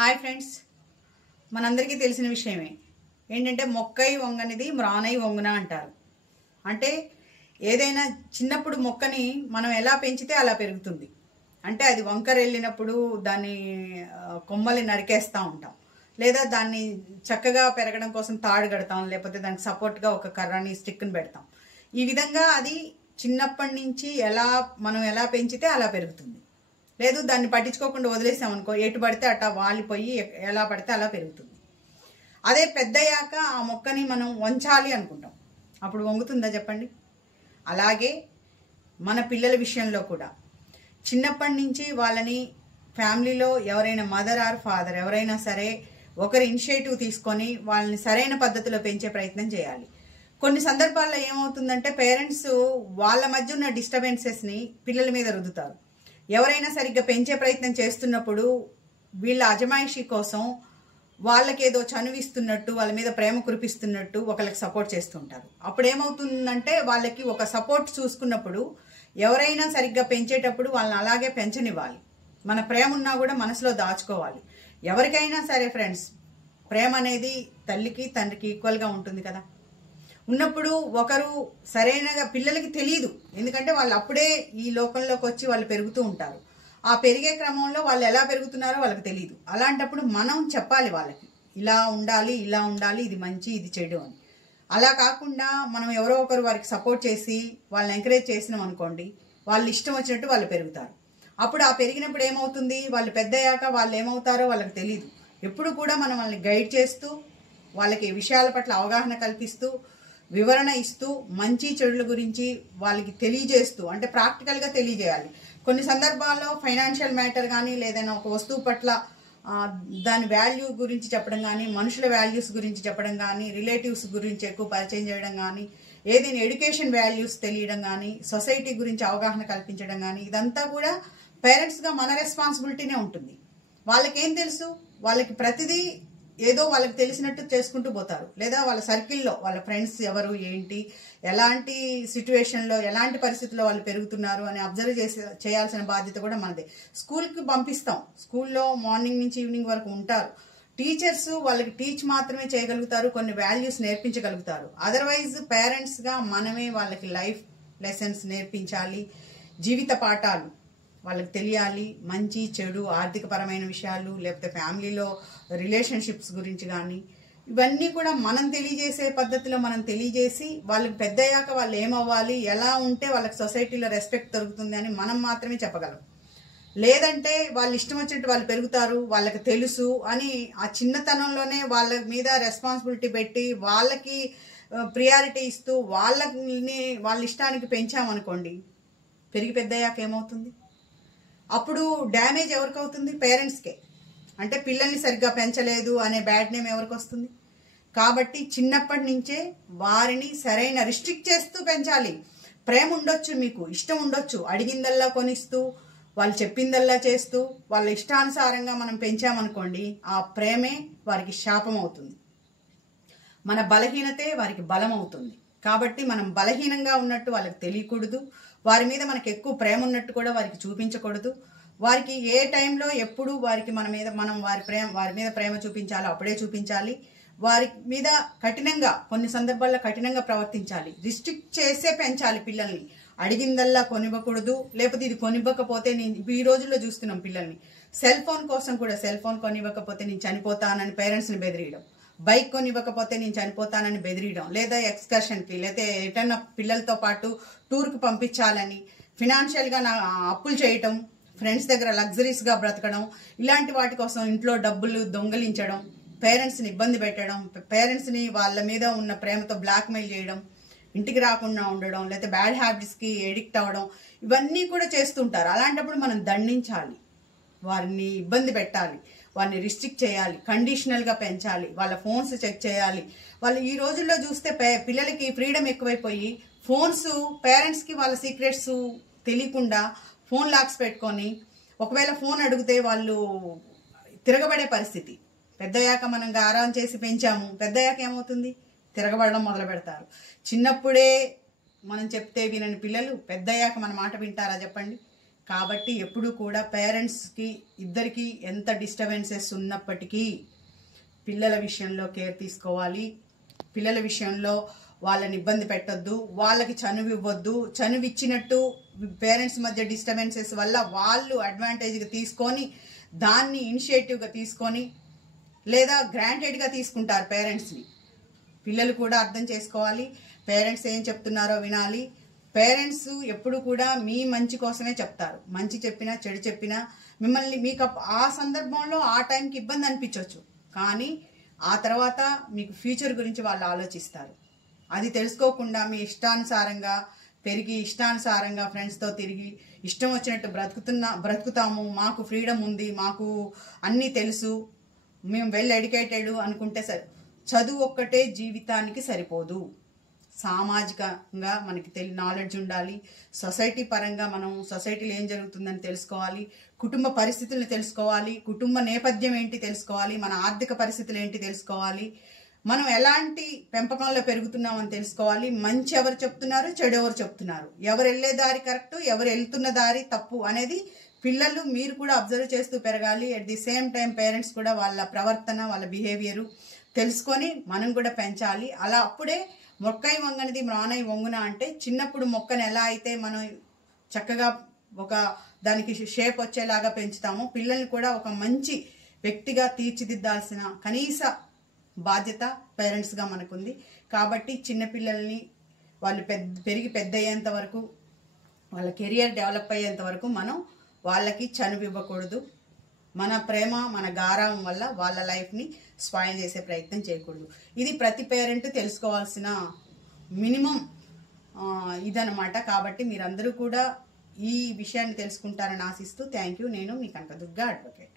Hi friends, మనందరికీ తెలిసిన విషయమే ఏంటంటే మొక్కై వంగనిది మ్రానై వంగున అంటారు. అంటే ఏదైనా చిన్నప్పుడు మొక్కని మనం ఎలా పెంచితే అలా పెరుగుతుంది. అంటే అది వంకర వెళ్ళినప్పుడు దాన్ని కొమ్మల్ని నరికేస్తూ ఉంటాం, లేదా దాన్ని చక్కగా పెరగడం కోసం తాడు కడతాం, లేకపోతే దానికి సపోర్ట్గా ఒక కర్రని స్టిక్ని పెడతాం. ఈ విధంగా అది చిన్నప్పటి నుంచి మనం ఎలా పెంచితే అలా పెరుగుతుంది. లేదు దాన్ని పట్టించుకోకుండా వదిలేసామనుకో, ఎటు పడితే అట్లా వాలిపోయి ఎలా పడితే అలా పెరుగుతుంది. అదే పెద్దయ్యాక ఆ మొక్కని మనం వంచాలి అనుకుంటాం, అప్పుడు వంగుతుందా చెప్పండి? అలాగే మన పిల్లల విషయంలో కూడా చిన్నప్పటి నుంచి వాళ్ళని ఫ్యామిలీలో ఎవరైనా మదర్ ఆర్ ఫాదర్ ఎవరైనా సరే ఒకరి ఇనిషియేటివ్ తీసుకొని వాళ్ళని సరైన పద్ధతిలో పెంచే ప్రయత్నం చేయాలి. కొన్ని సందర్భాల్లో ఏమవుతుందంటే పేరెంట్స్ వాళ్ళ మధ్య ఉన్న డిస్టర్బెన్సెస్ని పిల్లల మీద రుద్దుతారు. ఎవరైనా సరిగ్గా పెంచే ప్రయత్నం చేస్తున్నప్పుడు వీళ్ళ అజమాయిషీ కోసం వాళ్ళకేదో చనువిస్తున్నట్టు, వాళ్ళ మీద ప్రేమ కురిపిస్తున్నట్టు ఒకళ్ళకి సపోర్ట్ చేస్తుంటారు. అప్పుడు ఏమవుతుందంటే వాళ్ళకి ఒక సపోర్ట్ చూసుకున్నప్పుడు ఎవరైనా సరిగ్గా పెంచేటప్పుడు వాళ్ళని అలాగే పెంచనివ్వాలి. మన ప్రేమ ఉన్నా కూడా మనసులో దాచుకోవాలి. ఎవరికైనా సరే ఫ్రెండ్స్, ప్రేమ అనేది తల్లికి తండ్రికి ఈక్వల్గా ఉంటుంది కదా. ఉన్నప్పుడు ఒకరు సరైనగా పిల్లలకి తెలియదు, ఎందుకంటే వాళ్ళు అప్పుడే ఈ లోకంలోకి వచ్చి వాళ్ళు పెరుగుతూ ఉంటారు. ఆ పెరిగే క్రమంలో వాళ్ళు ఎలా పెరుగుతున్నారో వాళ్ళకి తెలియదు. అలాంటప్పుడు మనం చెప్పాలి వాళ్ళకి, ఇలా ఉండాలి, ఇలా ఉండాలి, ఇది మంచి, ఇది చెడు అని. అలా కాకుండా మనం ఎవరో ఒకరు వారికి సపోర్ట్ చేసి వాళ్ళని ఎంకరేజ్ చేసినాం అనుకోండి, వాళ్ళు ఇష్టం వచ్చినట్టు వాళ్ళు పెరుగుతారు. అప్పుడు ఆ పెరిగినప్పుడు ఏమవుతుంది, వాళ్ళు పెద్దయ్యాక వాళ్ళు ఏమవుతారో వాళ్ళకి తెలియదు. ఎప్పుడు కూడా మనం వాళ్ళని గైడ్ చేస్తూ వాళ్ళకి విషయాల పట్ల అవగాహన కల్పిస్తూ వివరణ ఇస్తూ మంచి చెడుల గురించి వాళ్ళకి తెలియజేస్తూ, అంటే ప్రాక్టికల్గా తెలియజేయాలి. కొన్ని సందర్భాల్లో ఫైనాన్షియల్ మ్యాటర్ కానీ, లేదైనా ఒక వస్తువు పట్ల దాని వాల్యూ గురించి చెప్పడం కానీ, మనుషుల వాల్యూస్ గురించి చెప్పడం కానీ, రిలేటివ్స్ గురించి ఎక్కువ పరిచయం చేయడం కానీ, ఏదైనా ఎడ్యుకేషన్ వాల్యూస్ తెలియడం కానీ, సొసైటీ గురించి అవగాహన కల్పించడం కానీ, ఇదంతా కూడా పేరెంట్స్గా మన రెస్పాన్సిబిలిటీనే ఉంటుంది. వాళ్ళకేం తెలుసు, వాళ్ళకి ప్రతిదీ ఏదో వాళ్ళకి తెలిసినట్టు చేసుకుంటూ పోతారు. లేదా వాళ్ళ సర్కిల్లో వాళ్ళ ఫ్రెండ్స్ ఎవరు ఏంటి, ఎలాంటి సిచ్యువేషన్లో ఎలాంటి పరిస్థితుల్లో వాళ్ళు పెరుగుతున్నారు అని అబ్జర్వ్ చేయాల్సిన బాధ్యత కూడా మనదే. స్కూల్కి పంపిస్తాం, స్కూల్లో మార్నింగ్ నుంచి ఈవినింగ్ వరకు ఉంటారు. టీచర్స్ వాళ్ళకి టీచ్ మాత్రమే చేయగలుగుతారు, కొన్ని వాల్యూస్ నేర్పించగలుగుతారు. అదర్వైజ్ పేరెంట్స్గా మనమే వాళ్ళకి లైఫ్ లెసన్స్ నేర్పించాలి, జీవిత పాఠాలు వాళ్ళకి తెలియాలి. మంచి చెడు, ఆర్థికపరమైన విషయాలు, లేకపోతే ఫ్యామిలీలో రిలేషన్షిప్స్ గురించి కానీ, ఇవన్నీ కూడా మనం తెలియజేసే పద్ధతిలో మనం తెలియజేసి వాళ్ళకి పెద్దయ్యాక వాళ్ళు ఏమవ్వాలి, ఎలా ఉంటే వాళ్ళకి సొసైటీలో రెస్పెక్ట్ దొరుకుతుంది అని మనం మాత్రమే చెప్పగలం. లేదంటే వాళ్ళు ఇష్టం వచ్చినట్టు వాళ్ళు పెరుగుతారు, వాళ్ళకి తెలుసు అని ఆ చిన్నతనంలోనే వాళ్ళ మీద రెస్పాన్సిబిలిటీ పెట్టి వాళ్ళకి ప్రియారిటీ ఇస్తూ వాళ్ళ ఇష్టానికి పెంచామనుకోండి, పెరిగి పెద్దయ్యాక ఏమవుతుంది? అప్పుడు డ్యామేజ్ ఎవరికి అవుతుంది? పేరెంట్స్కే. అంటే పిల్లల్ని సరిగ్గా పెంచలేదు అనే బ్యాడ్ నేమ్ ఎవరికి వస్తుంది? కాబట్టి చిన్నప్పటి నుంచే వారిని సరైన రిస్ట్రిక్ట్ చేస్తూ పెంచాలి. ప్రేమ ఉండొచ్చు, మీకు ఇష్టం ఉండొచ్చు, అడిగిందల్లా కొనిస్తూ వాళ్ళు చెప్పిందల్లా చేస్తూ వాళ్ళ ఇష్టానుసారంగా మనం పెంచామనుకోండి, ఆ ప్రేమే వారికి శాపం అవుతుంది. మన బలహీనతే వారికి బలం అవుతుంది. కాబట్టి మనం బలహీనంగా ఉన్నట్టు వాళ్ళకి తెలియకూడదు, వారి మీద మనకు ఎక్కువ ప్రేమ ఉన్నట్టు కూడా వారికి చూపించకూడదు. వారికి ఏ టైంలో ఎప్పుడు వారికి వారి మీద ప్రేమ చూపించాలో అప్పుడే చూపించాలి. వారి మీద కఠినంగా, కొన్ని సందర్భాల్లో కఠినంగా ప్రవర్తించాలి. రిస్ట్రిక్ట్ చేసే పెంచాలి పిల్లల్ని. అడిగిందల్లా కొనివ్వకూడదు. లేకపోతే ఇది కొనివ్వకపోతే ఈ రోజుల్లో చూస్తున్నాం పిల్లల్ని సెల్ ఫోన్ కోసం కూడా, సెల్ ఫోన్ కొనివ్వకపోతే నేను చనిపోతానని పేరెంట్స్ని బెదిరియడం, బైక్ కొనివ్వకపోతే నేను చనిపోతానని బెదిరియడం, లేదా ఎక్స్కర్షన్కి లేదా ఎటన్నా పిల్లలతో పాటు టూర్కి పంపించాలని ఫినాన్షియల్గా అప్పులు చేయటం, ఫ్రెండ్స్ దగ్గర లగ్జరీస్గా బ్రతకడం, ఇలాంటి వాటి కోసం ఇంట్లో డబ్బులు దొంగలించడం, పేరెంట్స్ని ఇబ్బంది పెట్టడం, పేరెంట్స్ని వాళ్ళ మీద ఉన్న ప్రేమతో బ్లాక్మెయిల్ చేయడం, ఇంటికి రాకుండా ఉండడం, లేకపోతే బ్యాడ్ హ్యాబిట్స్కి ఎడిక్ట్ అవ్వడం, ఇవన్నీ కూడా చేస్తుంటారు. అలాంటప్పుడు మనం దండించాలి, వారిని ఇబ్బంది పెట్టాలి, వారిని రిస్ట్రిక్ట్ చేయాలి, కండిషనల్గా పెంచాలి, వాళ్ళ ఫోన్స్ చెక్ చేయాలి. వాళ్ళు ఈ రోజుల్లో చూస్తే పిల్లలకి ఫ్రీడమ్ ఎక్కువైపోయి ఫోన్స్, పేరెంట్స్కి వాళ్ళ సీక్రెట్స్ తెలియకుండా ఫోన్ లాక్స్ పెట్టుకొని ఒకవేళ ఫోన్ అడిగితే వాళ్ళు తిరగబడే పరిస్థితి. పెద్దయ్యాక మనం గారాం చేసి పెంచాము, పెద్దయ్యాక ఏమవుతుంది? తిరగబడడం మొదలు పెడతారు. చిన్నప్పుడే మనం చెప్తే వినని పిల్లలు పెద్దయ్యాక మన మాట వింటారా చెప్పండి? కాబట్టి ఎప్పుడు కూడా పేరెంట్స్కి ఇద్దరికి ఎంత డిస్టర్బెన్సెస్ ఉన్నప్పటికీ పిల్లల విషయంలో కేర్ తీసుకోవాలి. పిల్లల విషయంలో వాళ్ళని ఇబ్బంది పెట్టొద్దు, వాళ్ళకి చనువు ఇవ్వద్దు. చనువు ఇచ్చినట్టు పేరెంట్స్ మధ్య డిస్టర్బెన్సెస్ వల్ల వాళ్ళు అడ్వాంటేజ్గా తీసుకొని దాన్ని ఇనిషియేటివ్గా తీసుకొని లేదా గ్రాంటెడ్గా తీసుకుంటారు పేరెంట్స్ని. పిల్లలు కూడా అర్థం చేసుకోవాలి, పేరెంట్స్ ఏం చెప్తున్నారో వినాలి. పేరెంట్స్ ఎప్పుడు కూడా మీ మంచి కోసమే చెప్తారు. మంచి చెప్పినా చెడు చెప్పినా మిమ్మల్ని మీకు ఆ సందర్భంలో ఆ టైంకి ఇబ్బంది అనిపించవచ్చు, కానీ ఆ తర్వాత మీకు ఫ్యూచర్ గురించి వాళ్ళు ఆలోచిస్తారు. అది తెలుసుకోకుండా మీ ఇష్టానుసారంగా పెరిగి ఇష్టానుసారంగా ఫ్రెండ్స్తో తిరిగి ఇష్టం వచ్చినట్టు బ్రతుకుతాము, మాకు ఫ్రీడమ్ ఉంది, మాకు అన్నీ తెలుసు, మేము వెల్ ఎడ్యుకేటెడ్ అనుకుంటే చదువు ఒక్కటే జీవితానికి సరిపోదు. సామాజికంగా మనకి నాలెడ్జ్ ఉండాలి. సొసైటీ పరంగా మనం సొసైటీలో ఏం జరుగుతుందని తెలుసుకోవాలి. కుటుంబ పరిస్థితులను తెలుసుకోవాలి. కుటుంబ నేపథ్యం ఏంటి తెలుసుకోవాలి. మన ఆర్థిక పరిస్థితులు ఏంటి తెలుసుకోవాలి. మనం ఎలాంటి పెంపకంలో పెరుగుతున్నామని తెలుసుకోవాలి. మంచి ఎవరు చెప్తున్నారు, చెడు ఎవరు చెప్తున్నారు, ఎవరు వెళ్ళే దారి కరెక్ట్, ఎవరు వెళ్తున్న దారి తప్పు అనేది పిల్లలు మీరు కూడా అబ్జర్వ్ చేస్తూ పెరగాలి. At the same time parents కూడా వాళ్ళ ప్రవర్తన, వాళ్ళ బిహేవియరు తెలుసుకొని మనం కూడా పెంచాలి. అలా అప్పుడే మొక్కై వంగనిది మ్రానై వంగున అంటే చిన్నప్పుడు మొక్కను ఎలా అయితే మనం చక్కగా ఒక దానికి షేప్ వచ్చేలాగా పెంచుతామో పిల్లల్ని కూడా ఒక మంచి వ్యక్తిగా తీర్చిదిద్దాల్సిన కనీస బాధ్యత పేరెంట్స్గా మనకుంది. కాబట్టి చిన్నపిల్లల్ని వాళ్ళు పెరిగి పెద్ద అయ్యేంత వరకు, వాళ్ళ కెరియర్ డెవలప్ అయ్యేంత వరకు మనం వాళ్ళకి చనువు ఇవ్వకూడదు. మన ప్రేమ, మన గారావం వల్ల వాళ్ళ లైఫ్ని స్పాయిల్ చేసే ప్రయత్నం చేయకూడదు. ఇది ప్రతి పేరెంట్ తెలుసుకోవాల్సిన మినిమం ఇదనమాట. కాబట్టి మీరందరూ కూడా ఈ విషయాన్ని తెలుసుకుంటారని ఆశిస్తూ థ్యాంక్ యూ. నేను మీ కనకదుర్గ అడ్వకేట్.